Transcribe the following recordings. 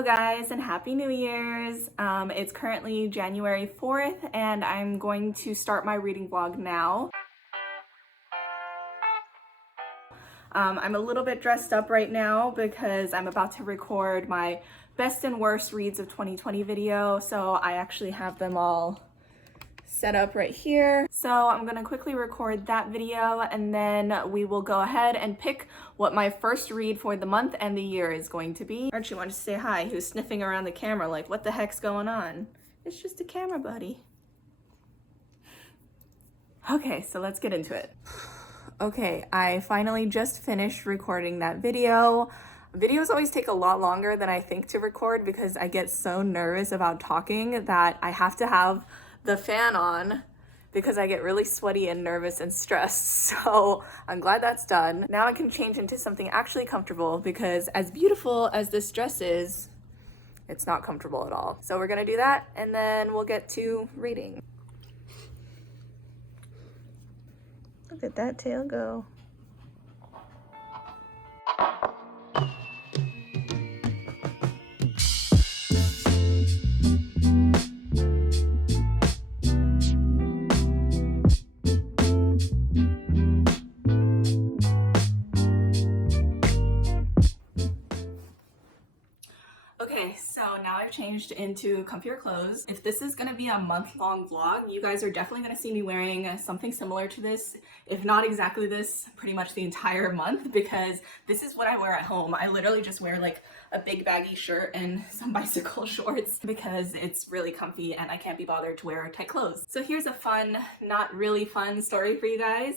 Hello guys and Happy New Year's. It's currently January 4th and I'm going to start my reading vlog now. I'm a little bit dressed up right now because I'm about to record my best and worst reads of 2020 video, so I actually have them all set up right here. So I'm gonna quickly record that video and then we will go ahead and pick what my first read for the month and the year is going to be. Archie wanted to say hi. He was sniffing around the camera like, what the heck's going on? It's just a camera, buddy. Okay, so let's get into it. Okay, I finally just finished recording that video. Videos always take a lot longer than I think to record because I get so nervous about talking that I have to have the fan on because I get really sweaty and nervous and stressed. So I'm glad that's done. Now I can change into something actually comfortable because as beautiful as this dress is, it's not comfortable at all. So we're gonna do that and then we'll get to reading. Look at that tail go. Okay, so now I've changed into comfier clothes. If this is gonna be a month-long vlog, you guys are definitely gonna see me wearing something similar to this, if not exactly this, pretty much the entire month, because this is what I wear at home. I literally just wear like a big baggy shirt and some bicycle shorts because it's really comfy and I can't be bothered to wear tight clothes. So here's a fun, not really fun story for you guys.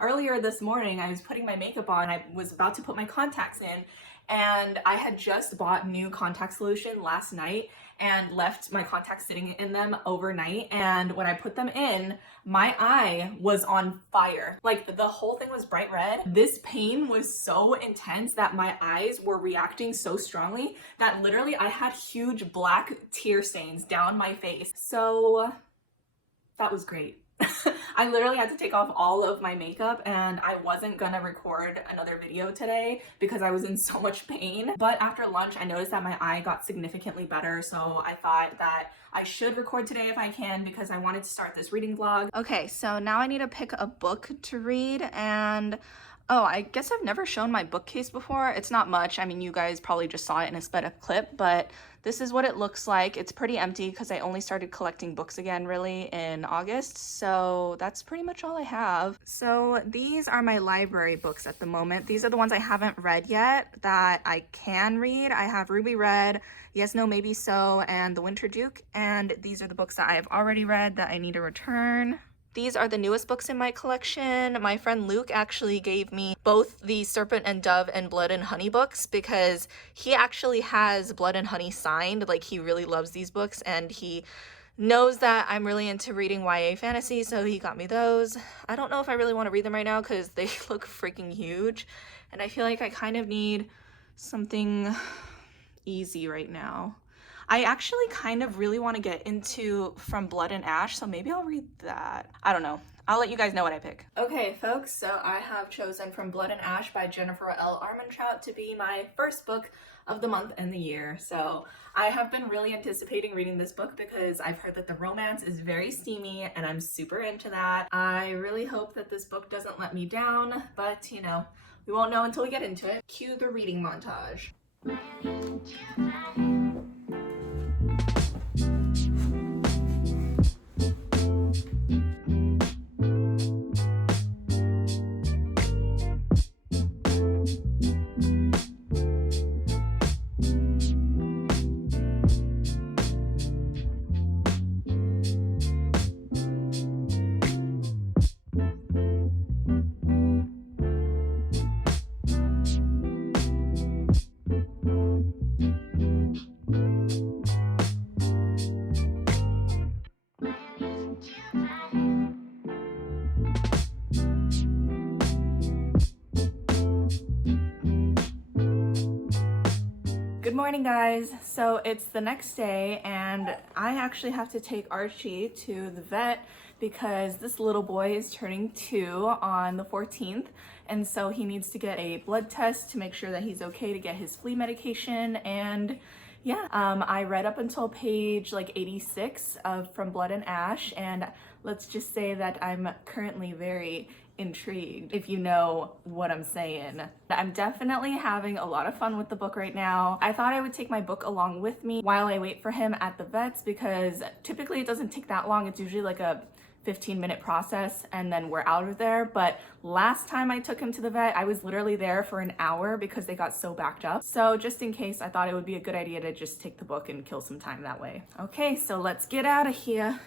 Earlier this morning, I was putting my makeup on. I was about to put my contacts in, and I had just bought new contact solution last night and left my contacts sitting in them overnight. And when I put them in, my eye was on fire. Like the whole thing was bright red. This pain was so intense that my eyes were reacting so strongly that literally I had huge black tear stains down my face. So that was great. I literally had to take off all of my makeup and I wasn't gonna record another video today because I was in so much pain. But after lunch, I noticed that my eye got significantly better. So I thought that I should record today if I can because I wanted to start this reading vlog. Okay, so now I need to pick a book to read and oh, I guess I've never shown my bookcase before. It's not much. I mean, you guys probably just saw it in a sped up clip, but this is what it looks like. It's pretty empty because I only started collecting books again really in August. So that's pretty much all I have. So these are my library books at the moment. These are the ones I haven't read yet that I can read. I have Ruby Red, Yes, No, Maybe So, and The Winter Duke. And these are the books that I have already read that I need to return. These are the newest books in my collection. My friend Luke actually gave me both the Serpent and Dove and Blood and Honey books because he actually has Blood and Honey signed. Like, he really loves these books and he knows that I'm really into reading YA fantasy, so he got me those. I don't know if I really want to read them right now because they look freaking huge and I feel like I kind of need something easy right now. I actually kind of really want to get into From Blood and Ash, so maybe I'll read that. I don't know. I'll let you guys know what I pick. Okay, folks, so I have chosen From Blood and Ash by Jennifer L. Armentrout to be my first book of the month and the year. So I have been really anticipating reading this book because I've heard that the romance is very steamy and I'm super into that. I really hope that this book doesn't let me down, but you know, we won't know until we get into it. Cue the reading montage. Good morning, guys. So it's the next day and I actually have to take Archie to the vet because this little boy is turning 2 on the 14th, and so he needs to get a blood test to make sure that he's okay to get his flea medication and yeah, I read up until page like 86 of From Blood and Ash, and let's just say that I'm currently very intrigued, if you know what I'm saying. I'm definitely having a lot of fun with the book right now. I thought I would take my book along with me while I wait for him at the vet's, because typically it doesn't take that long. It's usually like a 15-minute process and then we're out of there. But last time I took him to the vet, I was literally there for an hour because they got so backed up. So just in case, I thought it would be a good idea to just take the book and kill some time that way. Okay, so let's get out of here.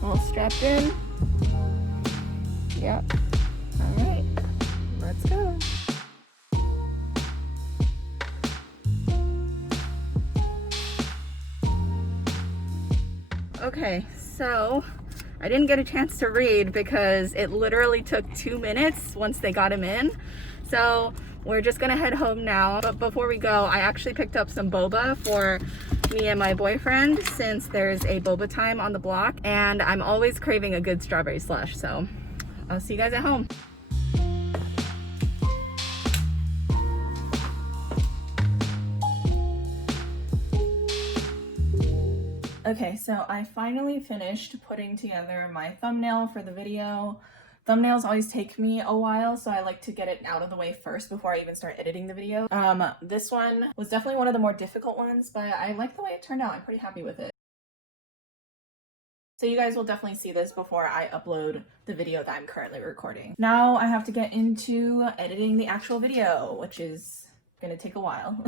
All strapped in. Yep. All right, let's go. Okay, so I didn't get a chance to read because it literally took 2 minutes once they got him in. So we're just gonna head home now. But before we go, I actually picked up some boba for me and my boyfriend, since there's a boba time on the block and I'm always craving a good strawberry slush. So I'll see you guys at home. Okay, so I finally finished putting together my thumbnail for the video. Thumbnails always take me a while, so I like to get it out of the way first before I even start editing the video. This one was definitely one of the more difficult ones, but I like the way it turned out. I'm pretty happy with it. So you guys will definitely see this before I upload the video that I'm currently recording. Now I have to get into editing the actual video, which is gonna take a while.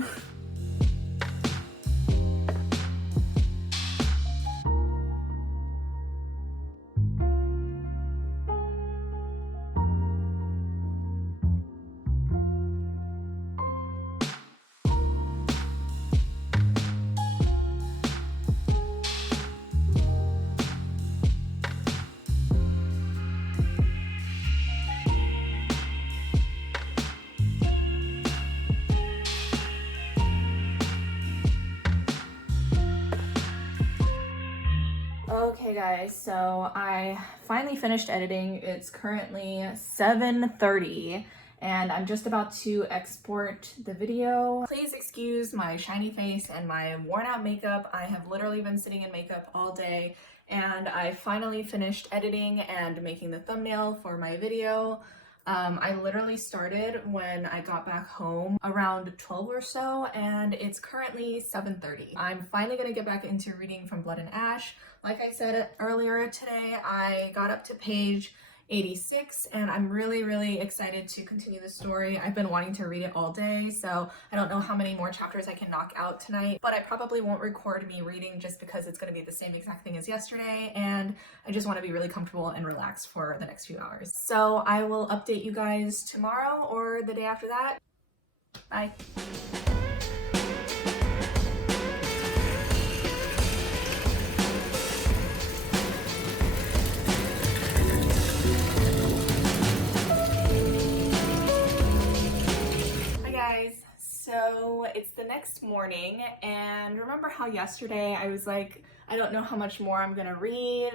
Okay guys, so I finally finished editing. It's currently 7:30 and I'm just about to export the video. Please excuse my shiny face and my worn out makeup. I have literally been sitting in makeup all day and I finally finished editing and making the thumbnail for my video. I literally started when I got back home around 12 or so, and it's currently 7:30. I'm finally gonna get back into reading From Blood and Ash. Like I said earlier today, I got up to page 86 and I'm really excited to continue the story. I've been wanting to read it all day, so I don't know how many more chapters I can knock out tonight, but I probably won't record me reading just because it's going to be the same exact thing as yesterday and I just want to be really comfortable and relaxed for the next few hours. So I will update you guys tomorrow or the day after that. Bye. So it's the next morning, and remember how yesterday I was like, I don't know how much more I'm gonna read?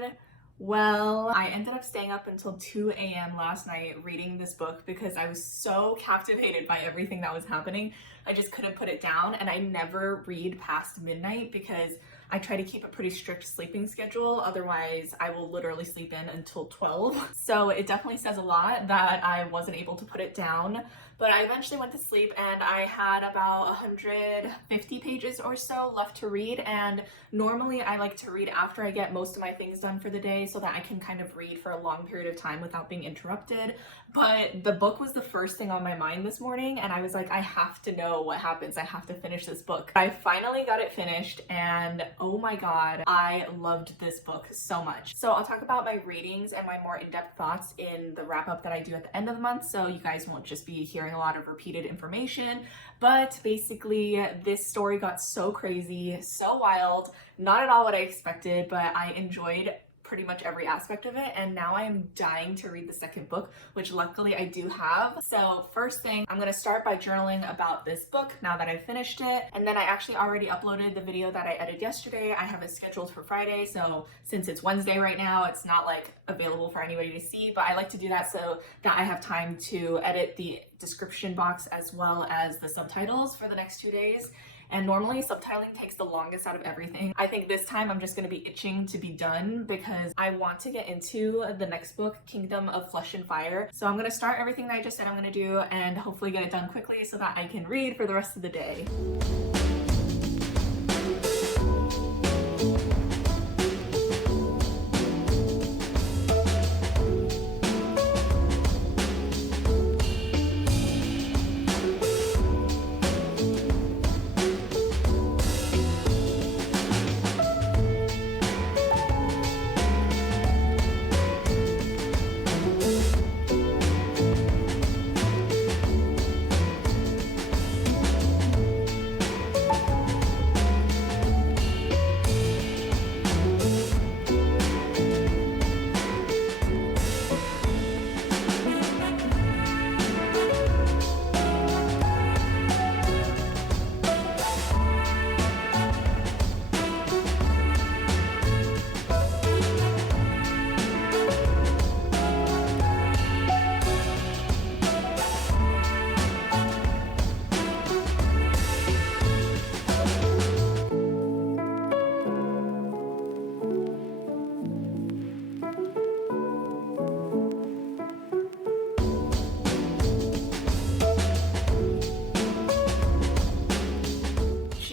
Well, I ended up staying up until 2 a.m. last night reading this book because I was so captivated by everything that was happening. I just couldn't put it down, and I never read past midnight because I try to keep a pretty strict sleeping schedule. Otherwise, I will literally sleep in until 12. So it definitely says a lot that I wasn't able to put it down. But I eventually went to sleep and I had about 150 pages or so left to read. And normally I like to read after I get most of my things done for the day so that I can kind of read for a long period of time without being interrupted. But the book was the first thing on my mind this morning and I was like, I have to know what happens. I have to finish this book. I finally got it finished and oh my god, I loved this book so much. So I'll talk about my ratings and my more in-depth thoughts in the wrap-up that I do at the end of the month, so you guys won't just be hearing a lot of repeated information. But basically, this story got so crazy, so wild, not at all what I expected, but I enjoyed pretty much every aspect of it, and now I am dying to read the second book, which luckily I do have. So first thing, I'm gonna start by journaling about this book now that I've finished it, and then I actually already uploaded the video that I edited yesterday. I have it scheduled for Friday, so since it's Wednesday right now, it's not like available for anybody to see, but I like to do that so that I have time to edit the description box as well as the subtitles for the next 2 days. And normally subtitling takes the longest out of everything. I think this time I'm just gonna be itching to be done because I want to get into the next book, Kingdom of Flesh and Fire. So I'm gonna start everything that I just said I'm gonna do and hopefully get it done quickly so that I can read for the rest of the day.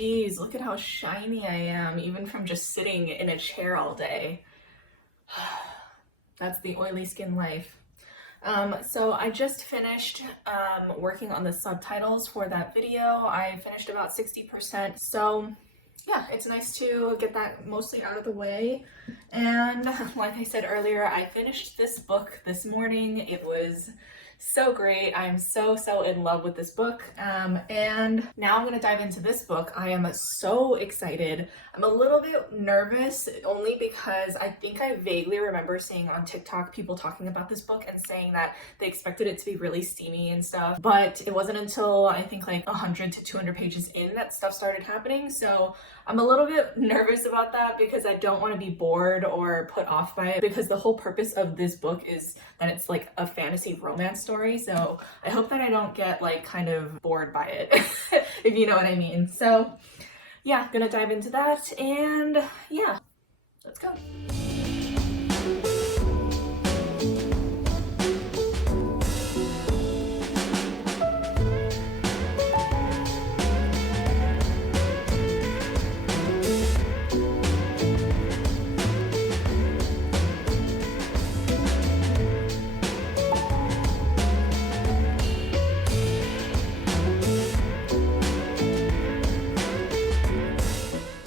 Jeez, look at how shiny I am, even from just sitting in a chair all day. That's the oily skin life. So I just finished working on the subtitles for that video. I finished about 60%. So yeah, it's nice to get that mostly out of the way. And like I said earlier, I finished this book this morning. It was so great. I am so in love with this book. And now I'm gonna dive into this book. I am so excited. I'm a little bit nervous only because I think I vaguely remember seeing on TikTok people talking about this book and saying that they expected it to be really steamy and stuff, but it wasn't until I think like 100 to 200 pages in that stuff started happening. So I'm a little bit nervous about that because I don't want to be bored or put off by it, because the whole purpose of this book is that it's like a fantasy romance story. So I hope that I don't get like kind of bored by it, if you know what I mean. So yeah, gonna dive into that, and yeah, let's go.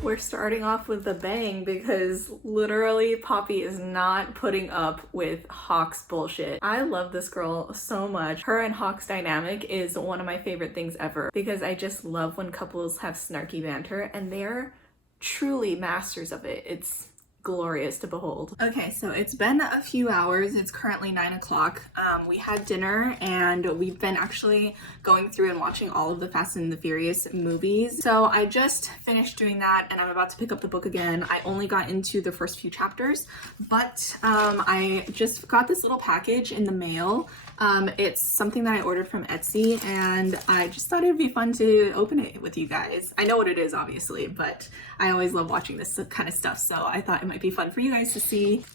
We're starting off with a bang because literally Poppy is not putting up with Hawk's bullshit. I love this girl so much. Her and Hawk's dynamic is one of my favorite things ever because I just love when couples have snarky banter, and they're truly masters of it. It's glorious to behold. Okay, so it's been a few hours. It's currently 9 o'clock. We had dinner and we've been actually going through and watching all of the Fast and the Furious movies. So I just finished doing that and I'm about to pick up the book again. I only got into the first few chapters, but I just got this little package in the mail. It's something that I ordered from Etsy, and I just thought it would be fun to open it with you guys. I know what it is, obviously, but I always love watching this kind of stuff, so I thought it might be fun for you guys to see.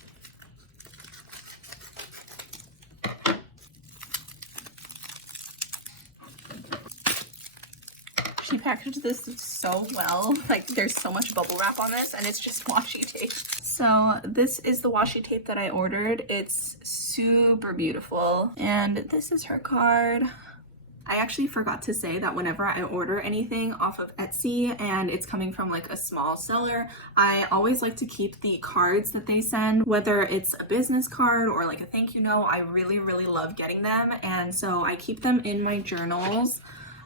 She packaged this so well. Like, there's so much bubble wrap on this, and it's just washi tape. So this is the washi tape that I ordered. It's super beautiful, and this is her card. I actually forgot to say that whenever I order anything off of Etsy and it's coming from like a small seller, I always like to keep the cards that they send, whether it's a business card or like a thank you note. I really love getting them, and so I keep them in my journals.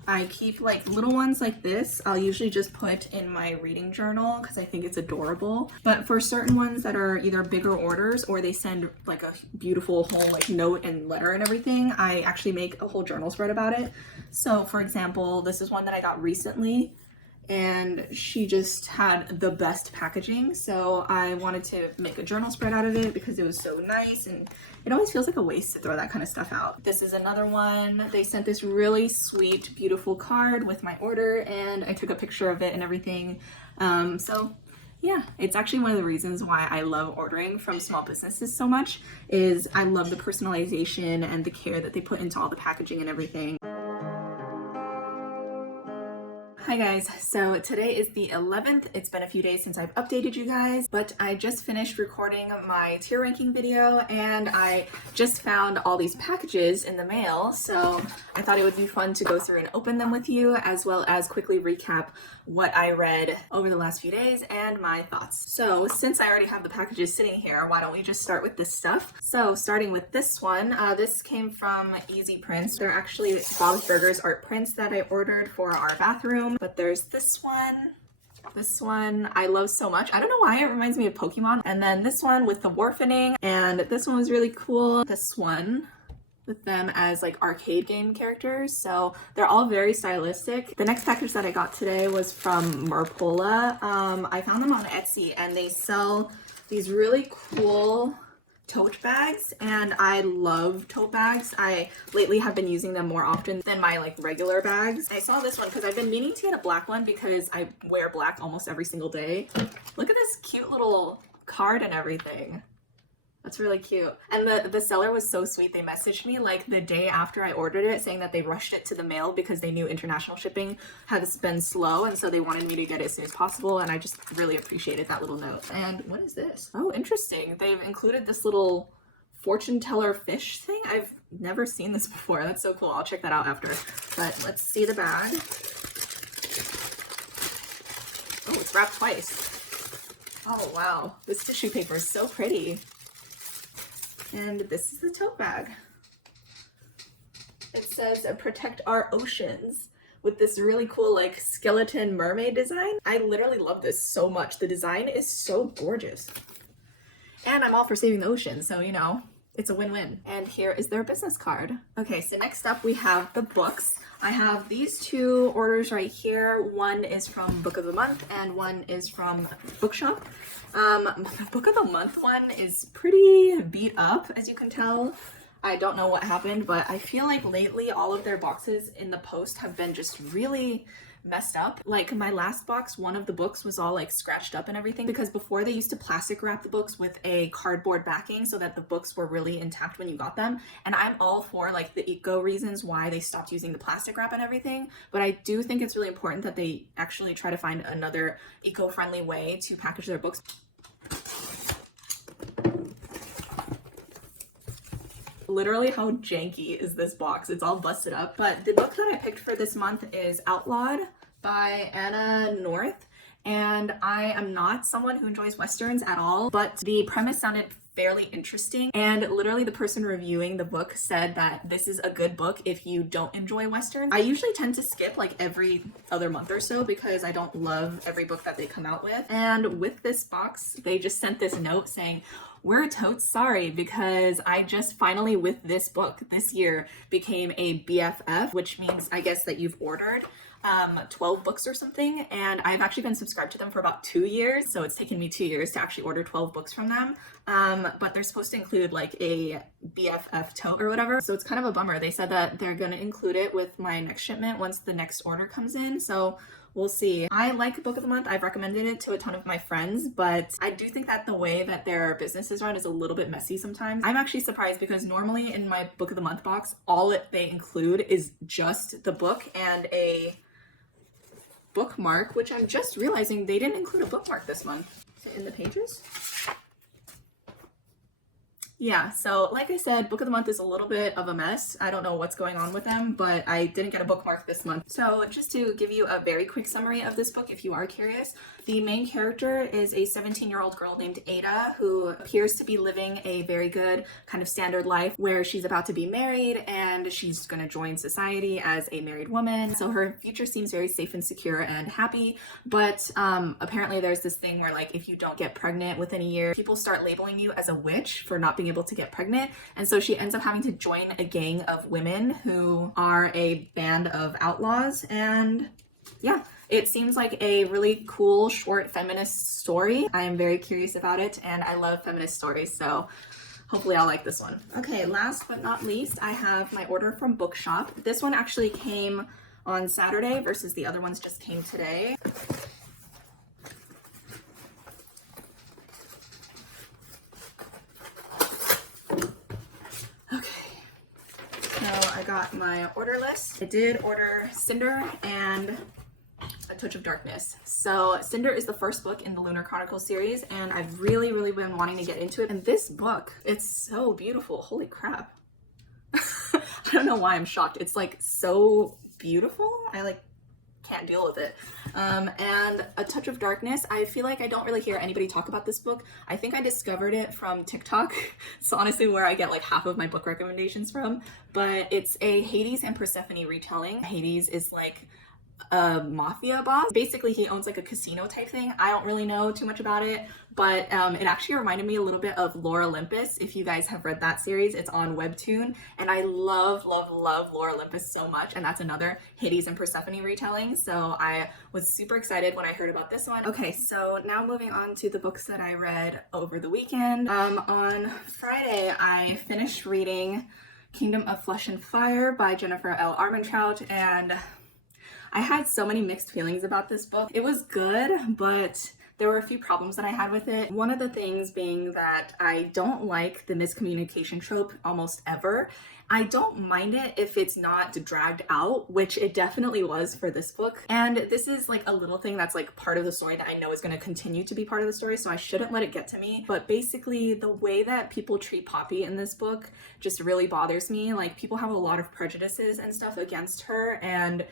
I keep like little ones like this. I'll usually just put in my reading journal because I think it's adorable. But for certain ones that are either bigger orders or they send like a beautiful whole like note and letter and everything, I actually make a whole journal spread about it. So for example, this is one that I got recently, and she just had the best packaging, so I wanted to make a journal spread out of it because it was so nice, and it always feels like a waste to throw that kind of stuff out. This is another one. They sent this really sweet, beautiful card with my order, and I took a picture of it and everything. So yeah, it's actually one of the reasons why I love ordering from small businesses so much, is I love the personalization and the care that they put into all the packaging and everything. Hi guys, so today is the 11th. It's been a few days since I've updated you guys, but I just finished recording my tier ranking video and I just found all these packages in the mail, so I thought it would be fun to go through and open them with you, as well as quickly recap what I read over the last few days and my thoughts. So since I already have the packages sitting here, why don't we just start with this stuff? So starting with this one, this came from Easy Prints. They're actually Bob's Burgers art prints that I ordered for our bathroom. But there's this one I love so much. I don't know why, it reminds me of Pokemon. And then this one with the Warfening, and this one was really cool. This one with them as like arcade game characters, so they're all very stylistic. The next package that I got today was from Marpola. I found them on Etsy, and they sell these really cool tote bags, and I love tote bags. I lately have been using them more often than my like regular bags. I saw this one because I've been meaning to get a black one because I wear black almost every single day. Look at this cute little card and everything. That's really cute. And the seller was so sweet. They messaged me like the day after I ordered it saying that they rushed it to the mail because they knew international shipping has been slow, and so they wanted me to get it as soon as possible, and I just really appreciated that little note. And what is this? Oh, interesting. They've included this little fortune teller fish thing. I've never seen this before. That's so cool. I'll check that out after. But let's see the bag. Oh, it's wrapped twice. Oh, wow. This tissue paper is so pretty. And this is the tote bag. It says protect our oceans with this really cool like skeleton mermaid design. I literally love this so much. The design is so gorgeous. And I'm all for saving the ocean, so you know, it's a win-win. And here is their business card. Okay, so next up we have the books. I have these two orders right here. One is from Book of the Month and one is from Bookshop. The Book of the Month one is pretty beat up, as you can tell. I don't know what happened, but I feel like lately all of their boxes in the post have been just really messed up. Like my last box, one of the books was all like scratched up and everything, because before they used to plastic wrap the books with a cardboard backing so that the books were really intact when you got them. And I'm all for like the eco reasons why they stopped using the plastic wrap and everything, but I do think it's really important that they actually try to find another eco-friendly way to package their books. Literally, how janky is this box? It's all busted up. But the book that I picked for this month is Outlawed by Anna North. And I am not someone who enjoys Westerns at all, but the premise sounded fairly interesting. And literally the person reviewing the book said that this is a good book if you don't enjoy Westerns. I usually tend to skip like every other month or so because I don't love every book that they come out with. And with this box, they just sent this note saying, "We're totes sorry because I just finally with this book this year became a BFF," which means I guess that you've ordered 12 books or something, and I've actually been subscribed to them for about 2 years, so it's taken me 2 years to actually order 12 books from them, but they're supposed to include like a BFF tote or whatever, so it's kind of a bummer. They said that they're going to include it with my next shipment once the next order comes in, so we'll see. I like Book of the Month. I've recommended it to a ton of my friends, but I do think that the way that their business is run is a little bit messy sometimes. I'm actually surprised because normally in my Book of the Month box, all they include is just the book and a bookmark, which I'm just realizing they didn't include a bookmark this month. Is it in the pages? Yeah, so like I said, book of the month is a little bit of a mess. I don't know what's going on with them, but I didn't get a bookmark this month. So just to give you a very quick summary of this book, if you are curious, the main character is a 17-year-old girl named Ada who appears to be living a very good kind of standard life where she's about to be married and she's going to join society as a married woman. So her future seems very safe and secure and happy, but apparently there's this thing where like if you don't get pregnant within a year, people start labeling you as a witch for not being able to get pregnant. And so she ends up having to join a gang of women who are a band of outlaws. And yeah, it seems like a really cool short feminist story. I am very curious about it and I love feminist stories, so hopefully I'll like this one. Okay, last but not least, I have my order from Bookshop. This one actually came on Saturday versus the other ones just came today. I got my order list. I did order Cinder and A Touch of Darkness. So Cinder is the first book in the Lunar Chronicles series, and I've really been wanting to get into it. And this book, it's so beautiful. Holy crap. I don't know why I'm shocked. It's like so beautiful. I like can't deal with it. And A Touch of Darkness, I feel like I don't really hear anybody talk about this book. I think I discovered it from TikTok. It's honestly where I get like half of my book recommendations from, but it's a Hades and Persephone retelling. Hades is like a mafia boss. Basically, he owns like a casino type thing. I don't really know too much about it, but it actually reminded me a little bit of Lore Olympus. If you guys have read that series, it's on Webtoon, and I love Lore Olympus so much, and that's another Hades and Persephone retelling, so I was super excited when I heard about this one. Okay, so now moving on to the books that I read over the weekend. On Friday, I finished reading Kingdom of Flesh and Fire by Jennifer L. Armentrout, and I had so many mixed feelings about this book. It was good, but there were a few problems that I had with it. One of the things being that I don't like the miscommunication trope almost ever. I don't mind it if it's not dragged out, which it definitely was for this book. And this is like a little thing that's like part of the story that I know is going to continue to be part of the story, so I shouldn't let it get to me. But basically, the way that people treat Poppy in this book just really bothers me. Like, people have a lot of prejudices and stuff against her, and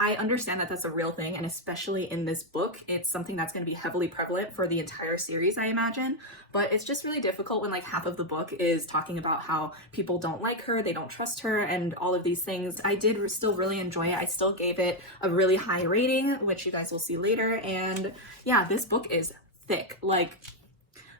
I understand that that's a real thing, and especially in this book, it's something that's going to be heavily prevalent for the entire series, I imagine. But it's just really difficult when like half of the book is talking about how people don't like her, they don't trust her, and all of these things. I did still really enjoy it. I still gave it a really high rating, which you guys will see later. And yeah, this book is thick. Like,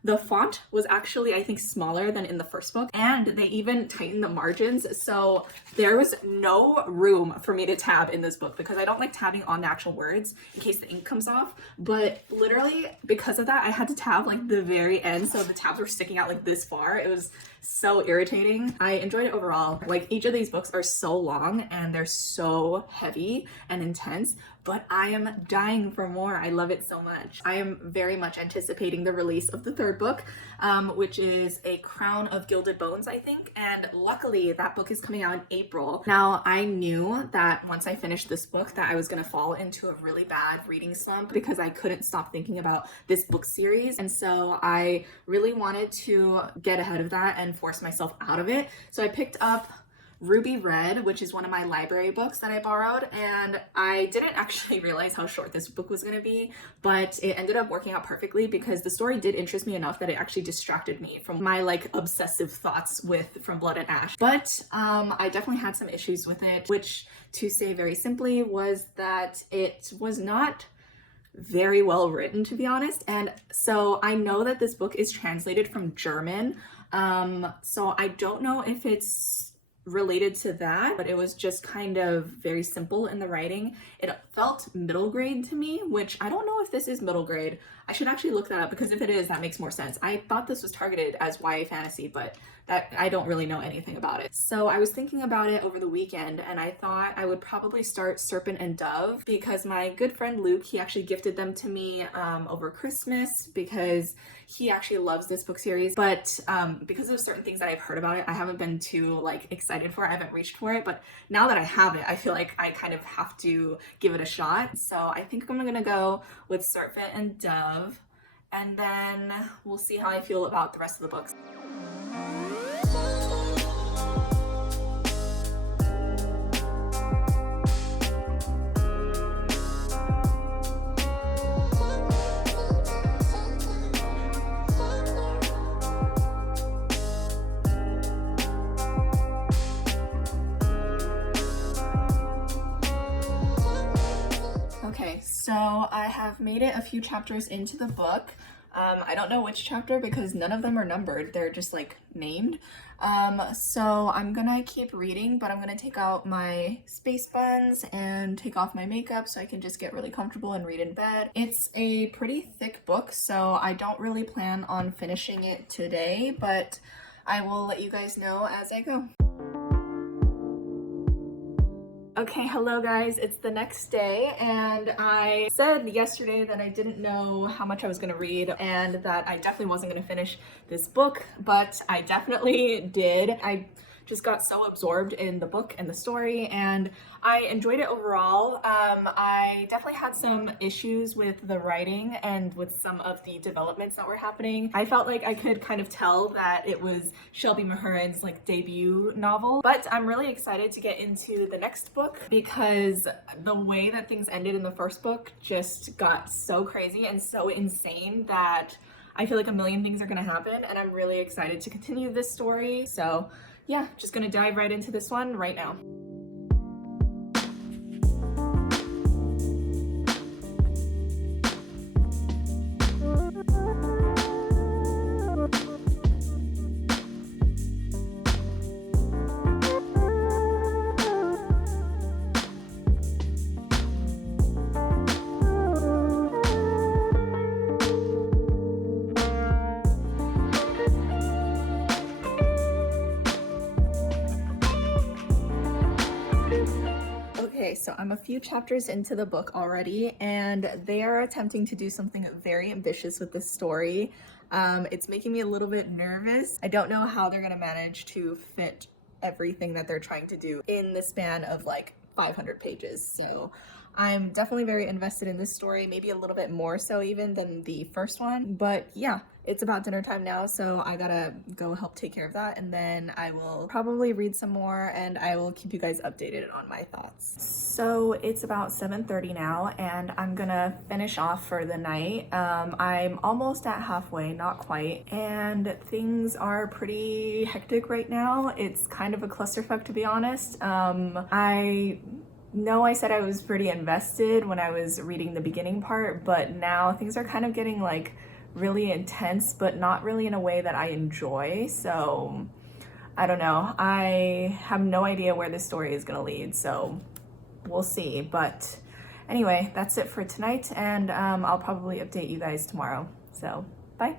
the font was actually, I think, smaller than in the first book, and they even tightened the margins, so there was no room for me to tab in this book because I don't like tabbing on the actual words in case the ink comes off. But literally, because of that, I had to tab like the very end, so the tabs were sticking out like this far. It was so irritating. I enjoyed it overall. Like, each of these books are so long and they're so heavy and intense, but I am dying for more. I love it so much. I am very much anticipating the release of the third book, which is A Crown of Gilded Bones, I think. And luckily, that book is coming out in April. Now, I knew that once I finished this book that I was gonna fall into a really bad reading slump because I couldn't stop thinking about this book series. And so I really wanted to get ahead of that and force myself out of it. So I picked up Ruby Red, which is one of my library books that I borrowed, and I didn't actually realize how short this book was going to be, but it ended up working out perfectly because the story did interest me enough that it actually distracted me from my like obsessive thoughts with From Blood and Ash. But I definitely had some issues with it, which, to say very simply, was that it was not very well written, to be honest. And so I know that this book is translated from German, so I don't know if it's related to that, but it was just kind of very simple in the writing. It felt middle grade to me, which I don't know if this is middle grade. I should actually look that up because if it is, that makes more sense. I thought this was targeted as YA fantasy, but that I don't really know anything about it. So I was thinking about it over the weekend, and I thought I would probably start Serpent and Dove because my good friend Luke, he actually gifted them to me over Christmas because he actually loves this book series. But because of certain things that I've heard about it, I haven't been too like excited for it. I haven't reached for it, but now that I have it, I feel like I kind of have to give it a shot. So I think I'm gonna go with Serpent and Dove, and then we'll see how I feel about the rest of the books. So I have made it a few chapters into the book. I don't know which chapter because none of them are numbered. They're just like named. So I'm gonna keep reading, but I'm gonna take out my space buns and take off my makeup so I can just get really comfortable and read in bed. It's a pretty thick book, so I don't really plan on finishing it today, but I will let you guys know as I go. Okay, hello guys, it's the next day, and I said yesterday that I didn't know how much I was gonna read and that I definitely wasn't gonna finish this book, but I definitely did. I just got so absorbed in the book and the story, and I enjoyed it overall. I definitely had some issues with the writing and with some of the developments that were happening. I felt like I could kind of tell that it was Shelby Mahurin's like debut novel, but I'm really excited to get into the next book because the way that things ended in the first book just got so crazy and so insane that I feel like a million things are gonna happen, and I'm really excited to continue this story. So yeah, just gonna dive right into this one right now. Okay, so I'm a few chapters into the book already, and they are attempting to do something very ambitious with this story. It's making me a little bit nervous. I don't know how they're gonna manage to fit everything that they're trying to do in the span of like 500 pages. So I'm definitely very invested in this story, maybe a little bit more so even than the first one. But yeah, it's about dinner time now, so I gotta go help take care of that, and then I will probably read some more and I will keep you guys updated on my thoughts. So it's about 7:30 now, and I'm gonna finish off for the night. I'm almost at halfway, not quite, and things are pretty hectic right now. It's kind of a clusterfuck, to be honest. I know I said I was pretty invested when I was reading the beginning part, but now things are kind of getting like really intense, but not really in a way that I enjoy. So I don't know. I have no idea where this story is gonna lead, so we'll see. But anyway, that's it for tonight, and I'll probably update you guys tomorrow. So bye.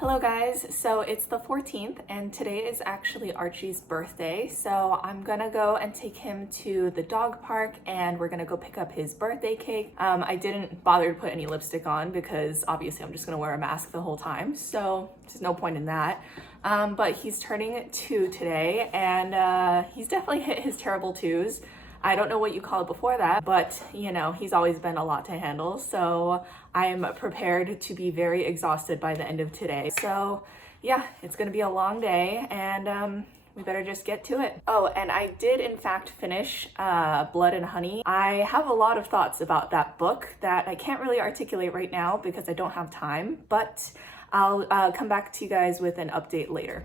Hello guys, so it's the 14th and today is actually Archie's birthday, so I'm gonna go and take him to the dog park and we're gonna go pick up his birthday cake. I didn't bother to put any lipstick on because obviously I'm just gonna wear a mask the whole time, so there's no point in that. But he's turning 2 today, and he's definitely hit his terrible twos. I don't know what you call it before that, but you know, he's always been a lot to handle. So I'm prepared to be very exhausted by the end of today. So yeah, it's gonna be a long day, and we better just get to it. Oh, and I did in fact finish Blood and Honey. I have a lot of thoughts about that book that I can't really articulate right now because I don't have time, but I'll come back to you guys with an update later.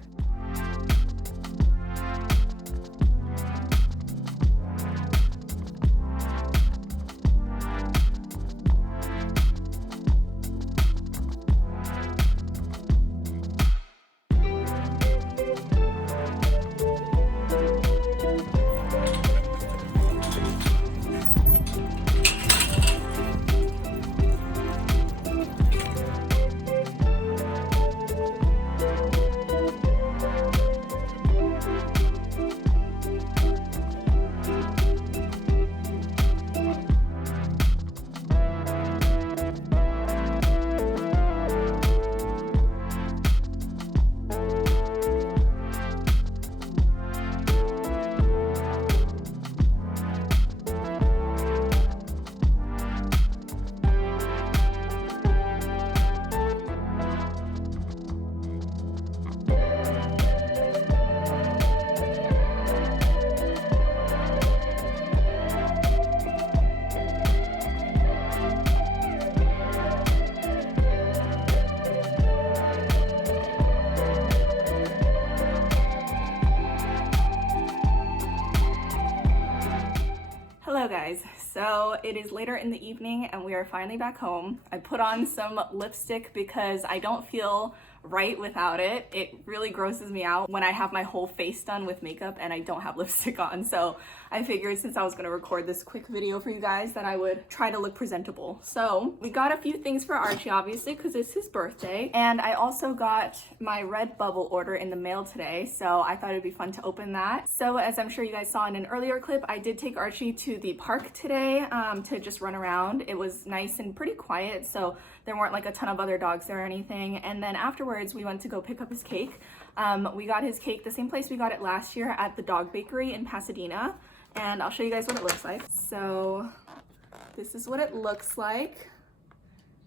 guys, so it is later in the evening and we are finally back home. I put on some lipstick because I don't feel right without it. It really grosses me out when I have my whole face done with makeup and I don't have lipstick on. So I figured since I was gonna record this quick video for you guys that I would try to look presentable. So we got a few things for Archie, obviously, because it's his birthday. And I also got my Redbubble order in the mail today. So I thought it'd be fun to open that. So as I'm sure you guys saw in an earlier clip, I did take Archie to the park today to just run around. It was nice and pretty quiet. So there weren't like a ton of other dogs there or anything. And then afterwards, we went to go pick up his cake. We got his cake the same place we got it last year at the Dog Bakery in Pasadena. And I'll show you guys what it looks like. So this is what it looks like.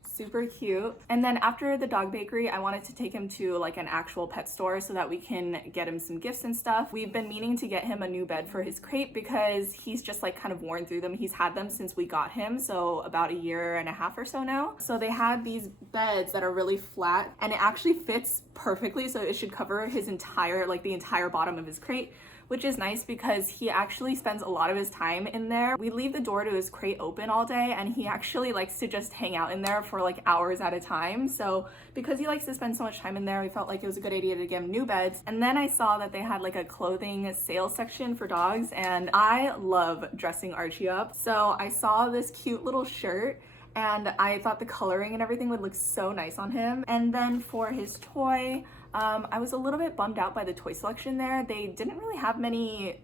Super cute. And then after the Dog Bakery, I wanted to take him to like an actual pet store so that we can get him some gifts and stuff. We've been meaning to get him a new bed for his crate because he's just like kind of worn through them. He's had them since we got him, so about a year and a half or so now. So they had these beds that are really flat and it actually fits perfectly, so it should cover his entire, like the entire bottom of his crate, which is nice because he actually spends a lot of his time in there. We leave the door to his crate open all day and he actually likes to just hang out in there for like hours at a time. So because he likes to spend so much time in there, we felt like it was a good idea to get him new beds. And then I saw that they had like a clothing sale section for dogs and I love dressing Archie up. So I saw this cute little shirt and I thought the coloring and everything would look so nice on him. And then for his toy, I was a little bit bummed out by the toy selection there. They didn't really have many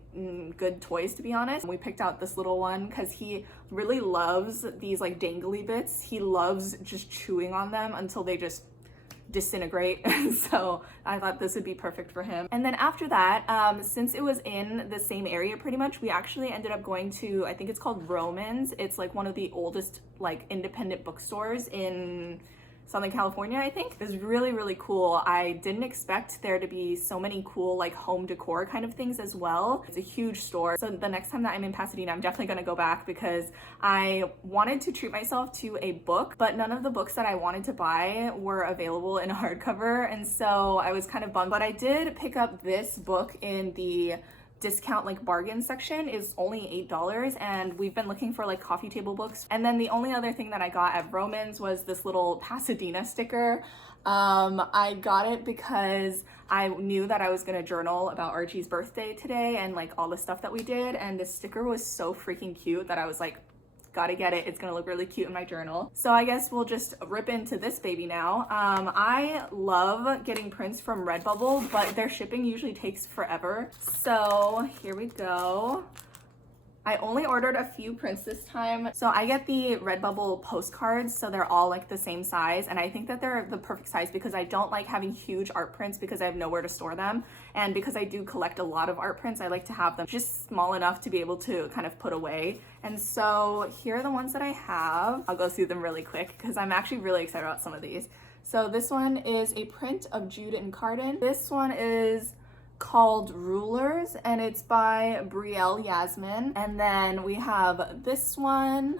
good toys, to be honest. We picked out this little one because he really loves these like dangly bits. He loves just chewing on them until they just disintegrate. So I thought this would be perfect for him. And then after that, since it was in the same area pretty much, we actually ended up going to, I think it's called Vroman's. It's like one of the oldest like independent bookstores in Southern California, I think. It was really, really cool. I didn't expect there to be so many cool like home decor kind of things as well. It's a huge store. So the next time that I'm in Pasadena, I'm definitely gonna go back because I wanted to treat myself to a book, but none of the books that I wanted to buy were available in hardcover. And so I was kind of bummed, but I did pick up this book in the discount like bargain section. Is only $8 and we've been looking for like coffee table books. And then the only other thing that I got at Vroman's was this little Pasadena sticker. I got it because I knew that I was gonna journal about Archie's birthday today and like all the stuff that we did, and the sticker was so freaking cute that I was like, gotta get it. It's gonna look really cute in my journal. So I guess we'll just rip into this baby now. I love getting prints from Redbubble, but their shipping usually takes forever. So here we go. I only ordered a few prints this time. So I get the Redbubble postcards, so they're all like the same size, and I think that they're the perfect size because I don't like having huge art prints because I have nowhere to store them. And because I do collect a lot of art prints, I like to have them just small enough to be able to kind of put away. And so here are the ones that I have. I'll go through them really quick because I'm actually really excited about some of these. So this one is a print of Jude and Carden. This one is called Rulers and it's by Brielle Yasmin. And then we have this one,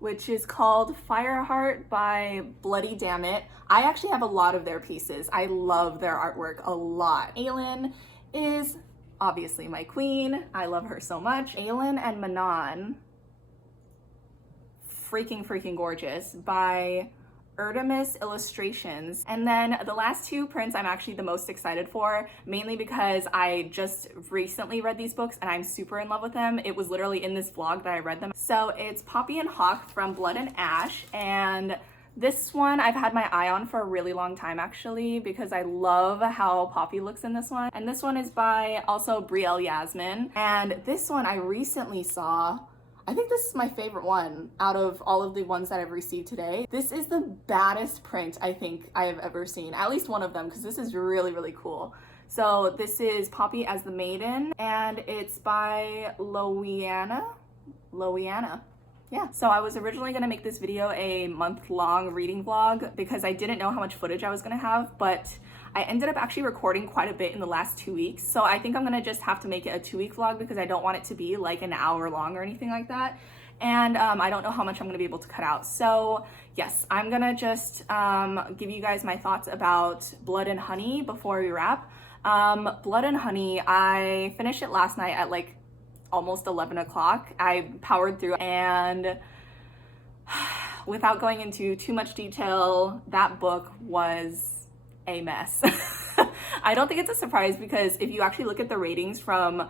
which is called Fireheart by Bloody Dammit. I actually have a lot of their pieces. I love their artwork a lot. Aylin is obviously my queen. I love her so much. Aylin and Manon, freaking gorgeous, by Artemis Illustrations. And then the last two prints I'm actually the most excited for, mainly because I just recently read these books and I'm super in love with them. It was literally in this vlog that I read them. So it's Poppy and Hawk from Blood and Ash, and this one I've had my eye on for a really long time actually because I love how Poppy looks in this one. And this one is by also Brielle Yasmin, and this one I recently saw. I think this is my favorite one out of all of the ones that I've received today. This is the baddest print I think I have ever seen, at least one of them, because this is really cool. So this is Poppy as the Maiden, and it's by Lowiana. Yeah, so I was originally gonna make this video a month-long reading vlog because I didn't know how much footage I was gonna have, but I ended up actually recording quite a bit in the last 2 weeks. So I think I'm gonna just have to make it a 2-week vlog because I don't want it to be like an hour long or anything like that. And I don't know how much I'm gonna be able to cut out. So yes, I'm gonna just give you guys my thoughts about Blood and Honey before we wrap. Blood and Honey, I finished it last night at like almost 11 o'clock. I powered through, and without going into too much detail, that book was a mess. I don't think it's a surprise because if you actually look at the ratings from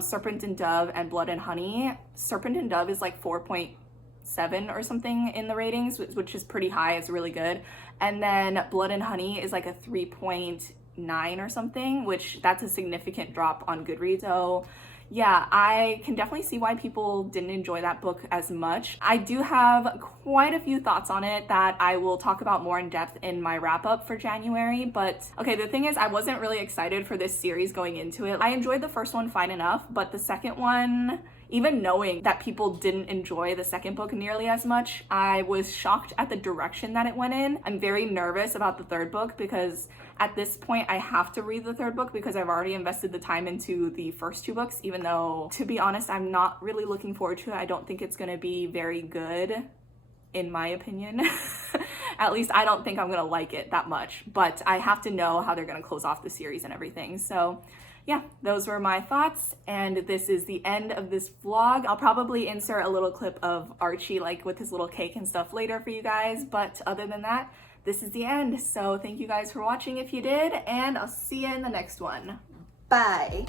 Serpent and Dove and Blood and Honey, Serpent and Dove is like 4.7 or something in the ratings, which is pretty high. It's really good. And then Blood and Honey is like a 3.9 or something, which that's a significant drop on Goodreads. So yeah, I can definitely see why people didn't enjoy that book as much. I do have quite a few thoughts on it that I will talk about more in depth in my wrap up for January. But okay, the thing is, I wasn't really excited for this series going into it. I enjoyed the first one fine enough, but the second one, even knowing that people didn't enjoy the second book nearly as much, I was shocked at the direction that it went in. I'm very nervous about the third book because at this point I have to read the third book because I've already invested the time into the first two books, even though, to be honest, I'm not really looking forward to it. I don't think it's gonna be very good, in my opinion. At least I don't think I'm gonna like it that much, but I have to know how they're gonna close off the series and everything. So yeah, those were my thoughts, and this is the end of this vlog. I'll probably insert a little clip of Archie like with his little cake and stuff later for you guys, but other than that, this is the end. So thank you guys for watching if you did, and I'll see you in the next one. Bye.